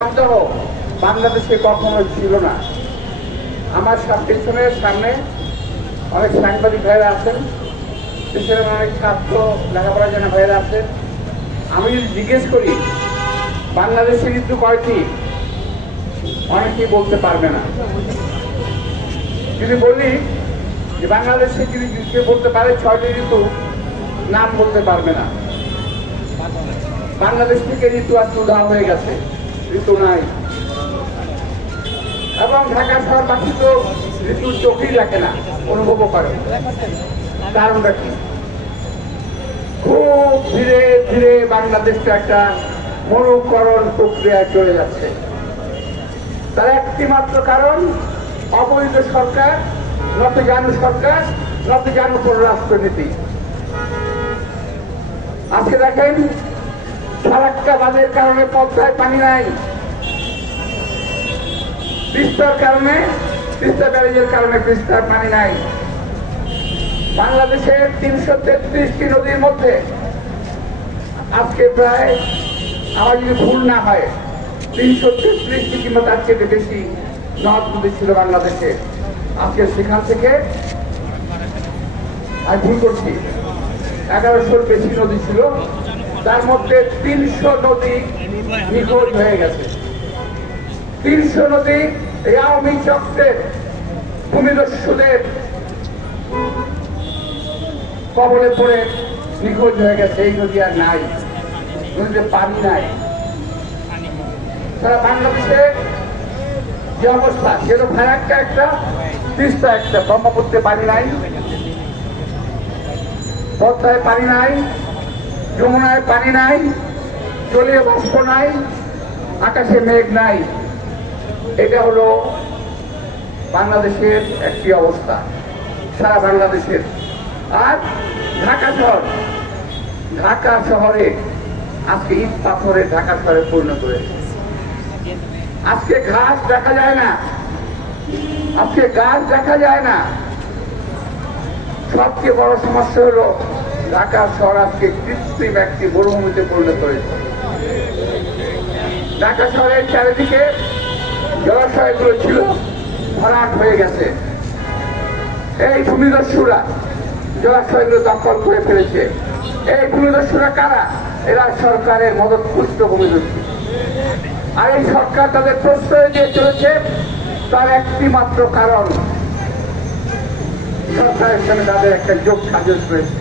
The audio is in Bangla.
সন্দেহ বাংলাদেশে কখনো ছিল না। আমার পেছনের সামনে অনেক সাংবাদিক ভাইরা আছেন, পেছনে অনেক ছাত্র লেখাপড়া জানা ভাইরা আছেন। আমি যদি জিজ্ঞেস করি বাংলাদেশের ঋতু কয়টি, অনেকেই বলতে পারবে না। যদি বলি যে বাংলাদেশে যদি কেউ বলতে পারে 6টি ঋতু, নাম বলতে পারবে না। বাংলাদেশ থেকে ঋতু আজ উধাও হয়ে গেছে, ঋতু নাই। এবং ঢাকা শহরবাসী তো ঋতুর চোখেই রাখে না, অনুভবও করে। কারণটা কি? খুব ধীরে ধীরে বাংলাদেশটা একটা মরুকরণ প্রক্রিয়ায় চলে যাচ্ছে। তার একটি মাত্র কারণ অবৈধ সরকার, নতজানু সরকার, নতজানু পররাষ্ট্রনীতি। আজকে দেখেন ফারাক্কা বাঁধের কারণে পদ্মায় পানি নাই, তিস্তার কারণে, তিস্তা ব্যারেজের কারণে তিস্তার পানি নাই। বাংলাদেশের 333টি নদীর মধ্যে আজকে প্রায়, আমার যদি ভুল না হয়, 333টি কিংবা তার চেয়ে বেশি নদ নদী ছিল বাংলাদেশে। আজকে সেখান থেকে, আমি ভুল করছি, 1100-র বেশি নদী ছিল, তার মধ্যে 300 নদী নিখোঁজ হয়ে গেছে। 300 নদী এই আওয়ামী চক্রের ভূমিদস্যুদের কবলে পড়ে নিখোঁজ হয়ে গেছে। এই নদী আর নাই, নদীতে পানি নাই। সারা বাংলাদেশে যে অবস্থা, সেটা ফারাক্কা একটা, তিস্তা একটা, ব্রহ্মপুত্রে পানি নাই, পদ্মায় পানি নাই, যমুনায় পানি নাই, জলীয় বাষ্প নাই, আকাশে মেঘ নাই। এটা হলো বাংলাদেশের একটি অবস্থা, সারা বাংলাদেশের। আর ঢাকা শহর, ঢাকা শহরে আজকে ইট পাথরে ঢাকা শহরে পরিণত হয়েছে। আজকে ঘাস দেখা যায় না, আজকে গাছ দেখা যায় না। সবচেয়ে বড় সমস্যা হলো ঢাকা শহর আজকে কৃত্রিম একটি মরুভূমিতে পরিণত হয়েছে। ঢাকা শহরের চারিদিকে জলাশয়গুলো ছিল ভরাট হয়ে গেছে। এই ভূমিদস্যুরা জলাশয়গুলো দখল করে ফেলেছে। এই ভূমিদস্যুরা কারা? এরা সরকারের মদতপুষ্ট ভূমিদস্যু। আর এই সরকার তাদের প্রশ্রয় দিয়ে চলেছে, তার একটি মাত্র কারণ সরকারের সঙ্গে তাদের একটা যোগ সাজস রয়েছে।